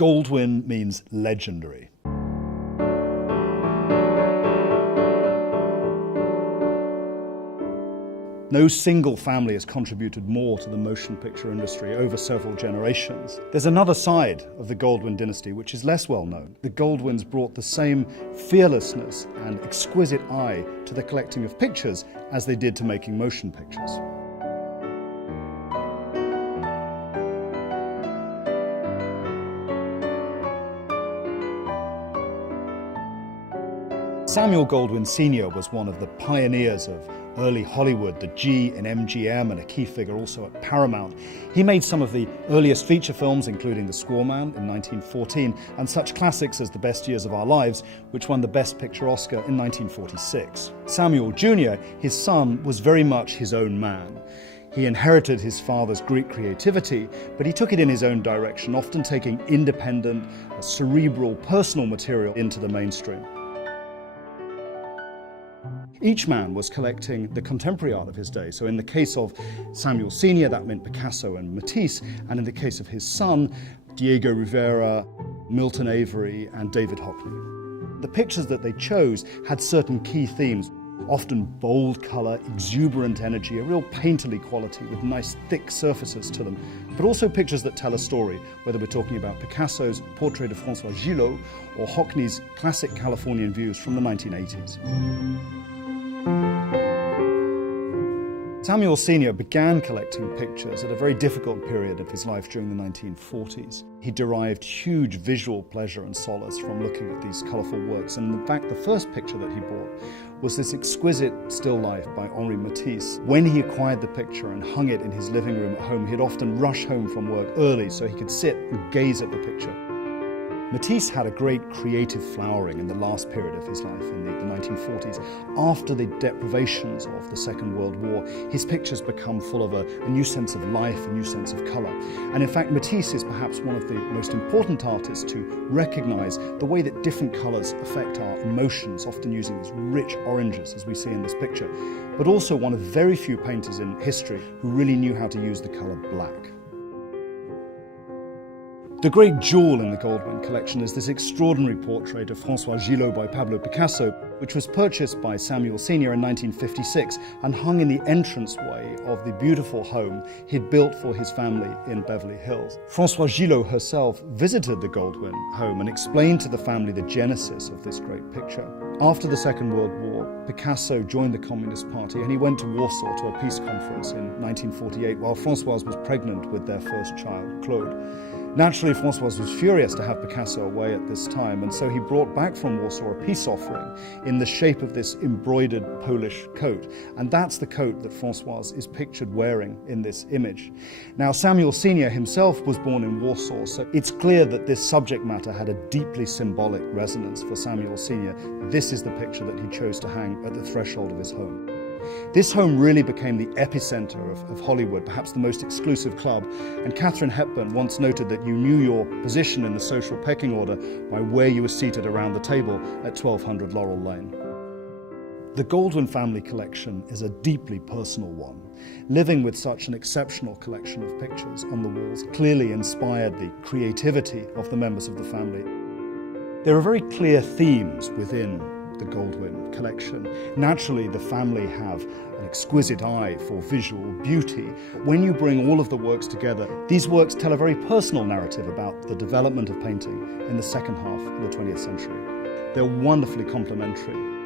Goldwyn means legendary. No single family has contributed more to the motion picture industry over several generations. There's another side of the Goldwyn dynasty which is less well known. The Goldwyns brought the same fearlessness and exquisite eye to the collecting of pictures as they did to making motion pictures. Samuel Goldwyn Sr. was one of the pioneers of early Hollywood, the G in MGM, and a key figure also at Paramount. He made some of the earliest feature films, including The Squawman in 1914, and such classics as The Best Years of Our Lives, which won the Best Picture Oscar in 1946. Samuel Jr., his son, was very much his own man. He inherited his father's Greek creativity, but he took it in his own direction, often taking independent, cerebral, personal material into the mainstream. Each man was collecting the contemporary art of his day. So in the case of Samuel Sr., that meant Picasso and Matisse, and in the case of his son, Diego Rivera, Milton Avery, and David Hockney. The pictures that they chose had certain key themes, often bold color, exuberant energy, a real painterly quality with nice thick surfaces to them, but also pictures that tell a story, whether we're talking about Picasso's Portrait of François Gillot or Hockney's classic Californian views from the 1980s. Samuel Sr. began collecting pictures at a very difficult period of his life during the 1940s. He derived huge visual pleasure and solace from looking at these colourful works, and in fact the first picture that he bought was this exquisite still life by Henri Matisse. When he acquired the picture and hung it in his living room at home, he'd often rush home from work early so he could sit and gaze at the picture. Matisse had a great creative flowering in the last period of his life, in the 1940s. After the deprivations of the Second World War, his pictures become full of a new sense of life, a new sense of colour. And in fact, Matisse is perhaps one of the most important artists to recognise the way that different colours affect our emotions, often using these rich oranges, as we see in this picture, but also one of very few painters in history who really knew how to use the colour black. The great jewel in the Goldwyn collection is this extraordinary portrait of François Gillot by Pablo Picasso, which was purchased by Samuel Sr. in 1956 and hung in the entranceway of the beautiful home he'd built for his family in Beverly Hills. François Gillot herself visited the Goldwyn home and explained to the family the genesis of this great picture. After the Second World War, Picasso joined the Communist Party and he went to Warsaw to a peace conference in 1948 while Françoise was pregnant with their first child, Claude. Naturally, Françoise was furious to have Picasso away at this time, and so he brought back from Warsaw a peace offering in the shape of this embroidered Polish coat. And that's the coat that Françoise is pictured wearing in this image. Now, Samuel Sr. himself was born in Warsaw, so it's clear that this subject matter had a deeply symbolic resonance for Samuel Sr. This is the picture that he chose to hang at the threshold of his home. This home really became the epicenter of Hollywood, perhaps the most exclusive club, and Katharine Hepburn once noted that you knew your position in the social pecking order by where you were seated around the table at 1200 Laurel Lane. The Goldwyn family collection is a deeply personal one. Living with such an exceptional collection of pictures on the walls clearly inspired the creativity of the members of the family. There are very clear themes within the Goldwyn collection. Naturally, the family have an exquisite eye for visual beauty. When you bring all of the works together, these works tell a very personal narrative about the development of painting in the second half of the 20th century. They're wonderfully complementary.